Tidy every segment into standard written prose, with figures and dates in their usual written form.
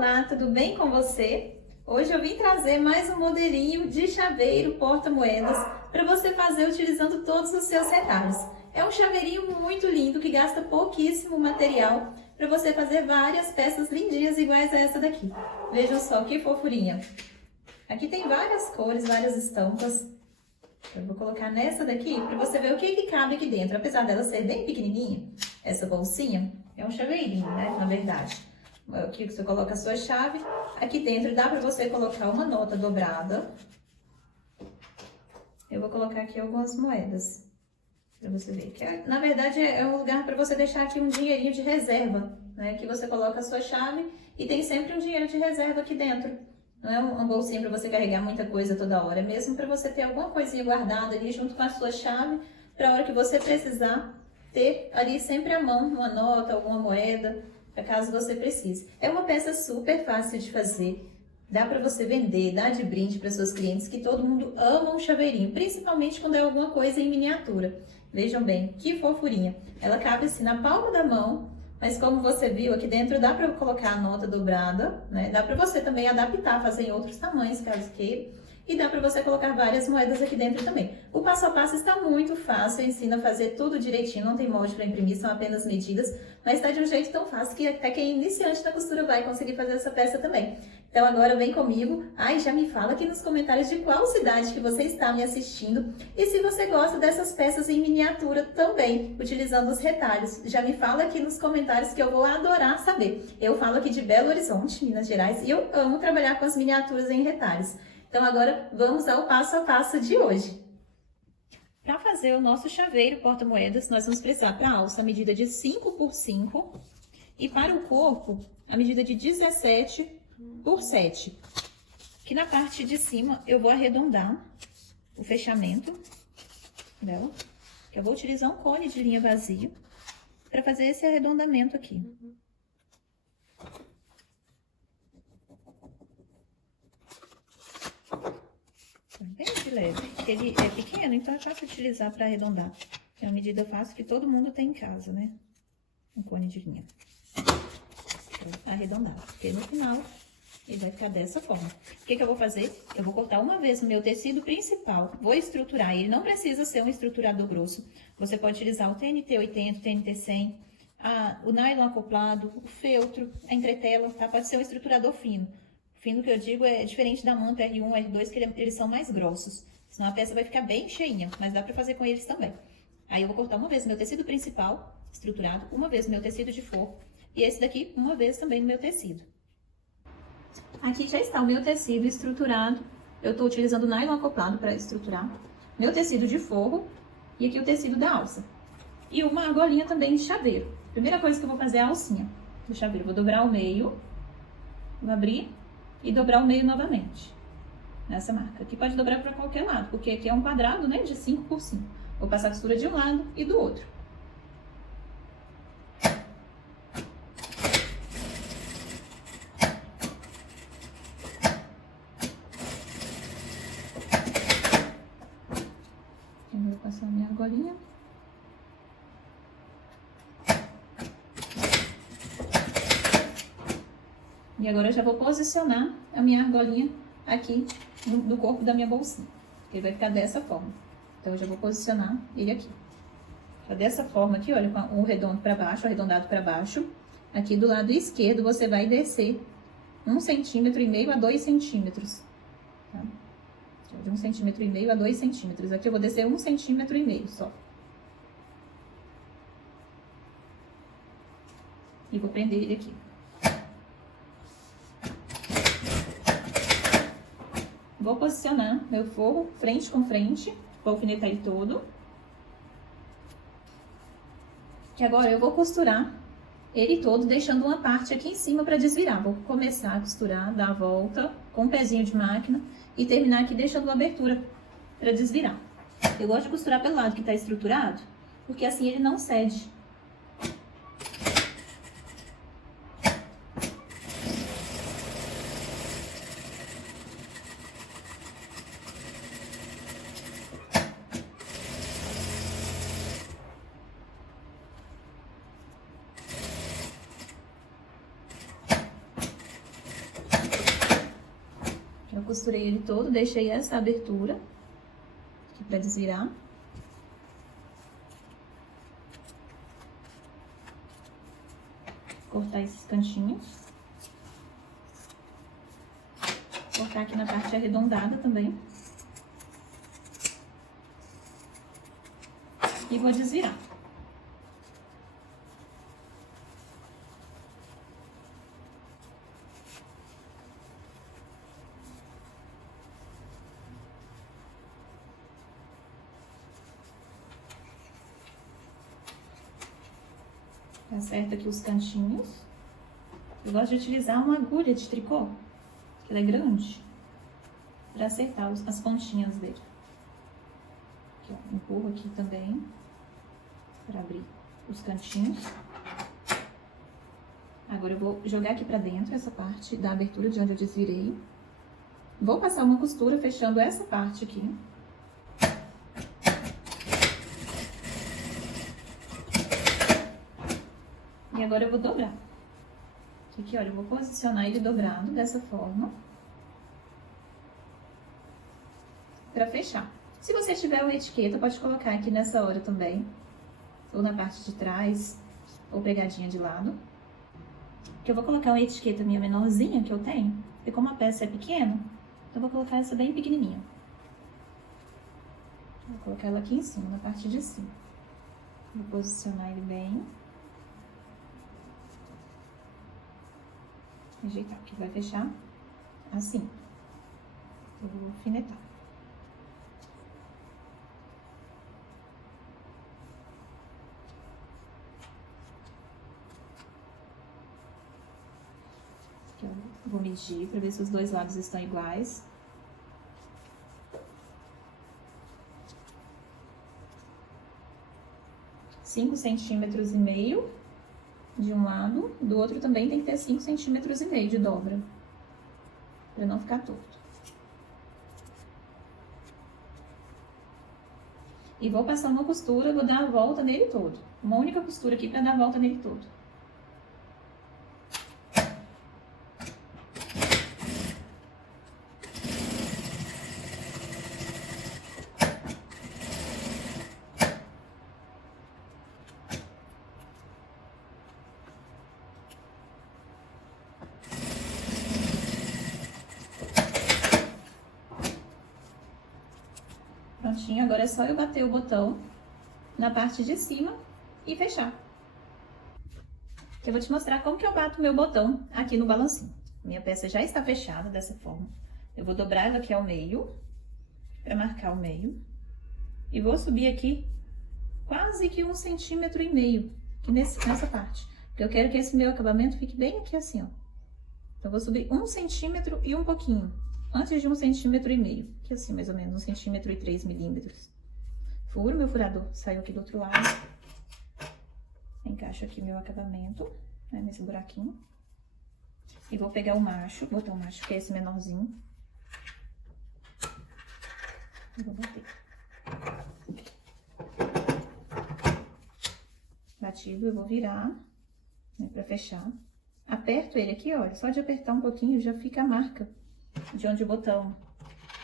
Olá, tudo bem com você? Hoje eu vim trazer mais um modelinho de chaveiro porta-moedas para você fazer utilizando todos os seus retalhos. É um chaveirinho muito lindo que gasta pouquíssimo material para você fazer várias peças lindinhas iguais a essa daqui. Vejam só que fofurinha. Aqui tem várias cores, várias estampas. Eu vou colocar nessa daqui para você ver o que cabe aqui dentro. Apesar dela ser bem pequenininha, essa bolsinha é um chaveirinho, né? Na verdade. Aqui você coloca a sua chave. Aqui dentro dá para você colocar uma nota dobrada. Eu vou colocar aqui algumas moedas para você ver. Que na verdade é um lugar para você deixar aqui um dinheirinho de reserva, né? Que você coloca a sua chave e tem sempre um dinheiro de reserva aqui dentro. Não é uma bolsinha para você carregar muita coisa toda hora, é mesmo para você ter alguma coisinha guardada ali junto com a sua chave, para a hora que você precisar ter ali sempre à mão uma nota, alguma moeda, para caso você precise. É uma peça super fácil de fazer, dá para você vender, dar de brinde para seus clientes, que todo mundo ama um chaveirinho, principalmente quando é alguma coisa em miniatura. Vejam bem, que fofurinha. Ela cabe assim na palma da mão. Mas como você viu, aqui dentro dá para colocar a nota dobrada, né? Dá para você também adaptar, fazer em outros tamanhos, caso queira. E dá para você colocar várias moedas aqui dentro também. O passo a passo está muito fácil, eu ensino a fazer tudo direitinho, não tem molde para imprimir, são apenas medidas. Mas está de um jeito tão fácil que até quem é iniciante na costura vai conseguir fazer essa peça também. Então agora vem comigo, já me fala aqui nos comentários de qual cidade que você está me assistindo e se você gosta dessas peças em miniatura também, utilizando os retalhos. Já me fala aqui nos comentários que eu vou adorar saber. Eu falo aqui de Belo Horizonte, Minas Gerais, e eu amo trabalhar com as miniaturas em retalhos. Então agora vamos ao passo a passo de hoje. Para fazer o nosso chaveiro porta-moedas, nós vamos precisar para a alça a medida de 5 por 5 e para o corpo a medida de 17 por 7. Aqui na parte de cima eu vou arredondar o fechamento dela, que eu vou utilizar um cone de linha vazio para fazer esse arredondamento aqui. Bem de leve, porque ele é pequeno, então é fácil utilizar para arredondar. É uma medida fácil que todo mundo tem em casa, né? Um cone de linha. Arredondar, porque no final ele vai ficar dessa forma. O que eu vou fazer? Eu vou cortar uma vez o meu tecido principal, vou estruturar ele, não precisa ser um estruturador grosso. Você pode utilizar o TNT 80, o TNT 100, o nylon acoplado, o feltro, a entretela, tá? Pode ser um estruturador fino. Fino que eu digo é diferente da manta R1, R2, que eles são mais grossos. Senão a peça vai ficar bem cheinha, mas dá pra fazer com eles também. Aí eu vou cortar uma vez o meu tecido principal, estruturado, uma vez o meu tecido de forro, e esse daqui uma vez também no meu tecido. Aqui já está o meu tecido estruturado. Eu estou utilizando nylon acoplado para estruturar. Meu tecido de forro e aqui o tecido da alça. E uma argolinha também de chaveiro. Primeira coisa que eu vou fazer é a alcinha do chaveiro. Vou dobrar o meio, vou abrir e dobrar o meio novamente. Nessa marca. Aqui pode dobrar para qualquer lado, porque aqui é um quadrado, né, de 5 por 5. Vou passar a costura de um lado e do outro. Vou passar a minha argolinha. E agora eu já vou posicionar a minha argolinha aqui no corpo da minha bolsinha. Ele vai ficar dessa forma. Então eu já vou posicionar ele aqui. Então, dessa forma aqui, olha, com o redondo para baixo, arredondado para baixo. Aqui do lado esquerdo você vai descer 1,5 cm a 2 centímetros. Tá? De 1,5 cm a 2 centímetros. Aqui eu vou descer 1,5 cm só. E vou prender ele aqui. Vou posicionar meu forro frente com frente, vou alfinetar ele todo. Que agora eu vou costurar ele todo, deixando uma parte aqui em cima para desvirar. Vou começar a costurar, dar a volta com um pezinho de máquina e terminar aqui deixando uma abertura para desvirar. Eu gosto de costurar pelo lado que está estruturado, porque assim ele não cede. costurei ele todo, deixei essa abertura aqui pra desvirar. Cortar esses cantinhos. Cortar aqui na parte arredondada também. E vou desvirar. Acerto aqui os cantinhos. Eu gosto de utilizar uma agulha de tricô, que ela é grande, para acertar as pontinhas dele. Aqui, ó, empurro aqui também, para abrir os cantinhos. Agora eu vou jogar aqui pra dentro essa parte da abertura de onde eu desvirei. Vou passar uma costura fechando essa parte aqui. E agora eu vou dobrar. Aqui, olha, eu vou posicionar ele dobrado dessa forma. Pra fechar. Se você tiver uma etiqueta, pode colocar aqui nessa hora também. Ou na parte de trás, ou pregadinha de lado. Que eu vou colocar uma etiqueta minha menorzinha que eu tenho. E como a peça é pequena, eu vou colocar essa bem pequenininha. Vou colocar ela aqui em cima, na parte de cima. Vou posicionar ele bem. Ajeitar, que vai fechar assim. Eu vou alfinetar. Aqui eu vou medir para ver se os dois lados estão iguais. Cinco centímetros e meio de um lado, do outro também tem que ter 5,5 centímetros de dobra, para não ficar torto. E vou passar uma costura, vou dar a volta nele todo. Uma única costura aqui para dar a volta nele todo. Prontinho, agora é só eu bater o botão na parte de cima e fechar. Eu vou te mostrar como que eu bato o meu botão aqui no balancinho. Minha peça já está fechada dessa forma. Eu vou dobrar ela aqui ao meio, para marcar o meio. E vou subir aqui quase que 1,5 centímetros aqui nessa parte. Porque eu quero que esse meu acabamento fique bem aqui assim, ó. Então, eu vou subir 1 centímetro e um pouquinho. Antes de 1,5 centímetros, que assim, mais ou menos, 1,3 centímetros. Furo meu furador, saiu aqui do outro lado. Encaixo aqui meu acabamento, né, nesse buraquinho. E vou pegar o macho, botar o macho, que é esse menorzinho. E vou bater. Batido, eu vou virar, né, pra fechar. Aperto ele aqui, olha, só de apertar um pouquinho já fica a marca de onde o botão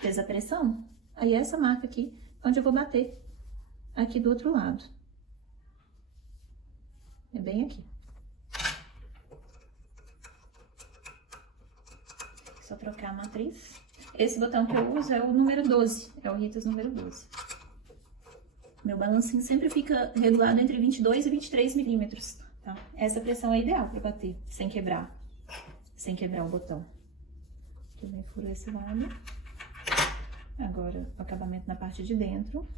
fez a pressão. Aí essa marca aqui, onde eu vou bater, aqui do outro lado. É bem aqui. Só trocar a matriz. Esse botão que eu uso é o número 12, é o Ritas número 12. Meu balancinho sempre fica regulado entre 22 e 23 milímetros, tá? Essa pressão é ideal para bater, sem quebrar o botão. Aqui eu furo esse lado. Agora, o acabamento na parte de dentro.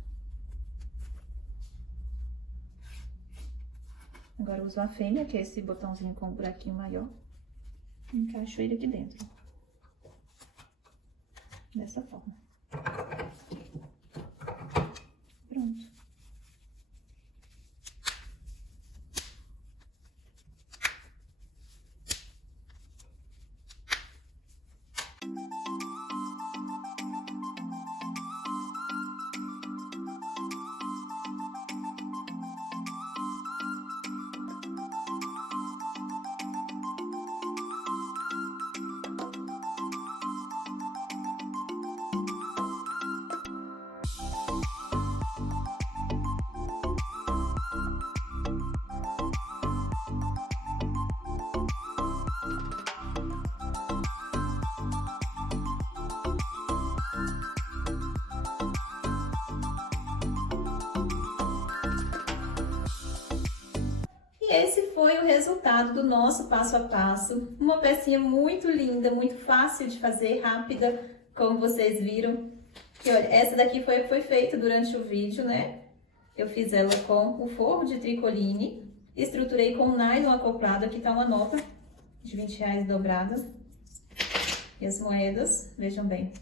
Agora, eu uso a fêmea, que é esse botãozinho com um buraquinho maior. Encaixo ele aqui dentro. Dessa forma. Pronto. E esse foi o resultado do nosso passo a passo. Uma pecinha muito linda, muito fácil de fazer, rápida, como vocês viram. E olha, essa daqui foi feita durante o vídeo, né? Eu fiz ela com o forro de tricoline, estruturei com nylon acoplado. Aqui tá uma nota de R$20 dobrada. E as moedas, vejam bem.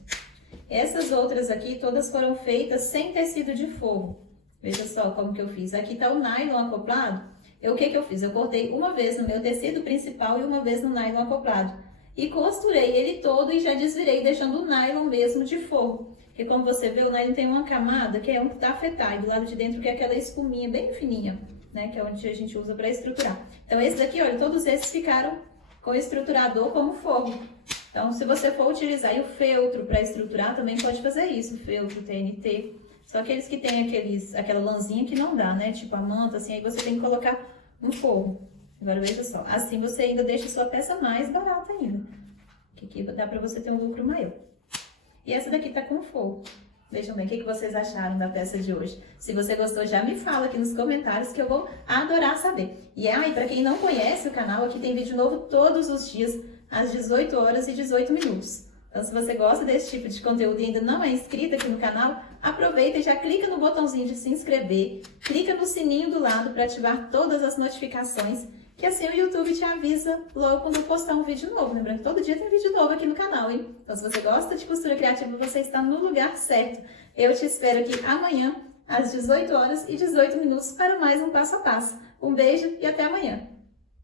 Essas outras aqui, todas foram feitas sem tecido de forro. Veja só como que eu fiz. Aqui tá o nylon acoplado. O que eu fiz? Eu cortei uma vez no meu tecido principal e uma vez no nylon acoplado. E costurei ele todo e já desvirei, deixando o nylon mesmo de forro. Porque como você vê, o nylon tem uma camada que é um tafetá, e do lado de dentro que é aquela espuminha bem fininha, né? Que é onde a gente usa para estruturar. Então esse daqui, olha, todos esses ficaram com o estruturador como forro. Então se você for utilizar o feltro para estruturar, também pode fazer isso, o feltro, TNT. Só aqueles que tem aquela lãzinha que não dá, né? Tipo a manta, assim, aí você tem que colocar um forro. Agora veja só, assim você ainda deixa a sua peça mais barata ainda. Que aqui dá pra você ter um lucro maior. E essa daqui tá com forro. Vejam bem, o que vocês acharam da peça de hoje? Se você gostou, já me fala aqui nos comentários que eu vou adorar saber. E aí, pra quem não conhece o canal, aqui tem vídeo novo todos os dias, às 18 horas e 18 minutos. Então, se você gosta desse tipo de conteúdo e ainda não é inscrito aqui no canal, aproveita e já clica no botãozinho de se inscrever, clica no sininho do lado para ativar todas as notificações, que assim o YouTube te avisa logo quando eu postar um vídeo novo. Lembrando que todo dia tem vídeo novo aqui no canal, hein? Então, se você gosta de costura criativa, você está no lugar certo. Eu te espero aqui amanhã, às 18 horas e 18 minutos, para mais um passo a passo. Um beijo e até amanhã!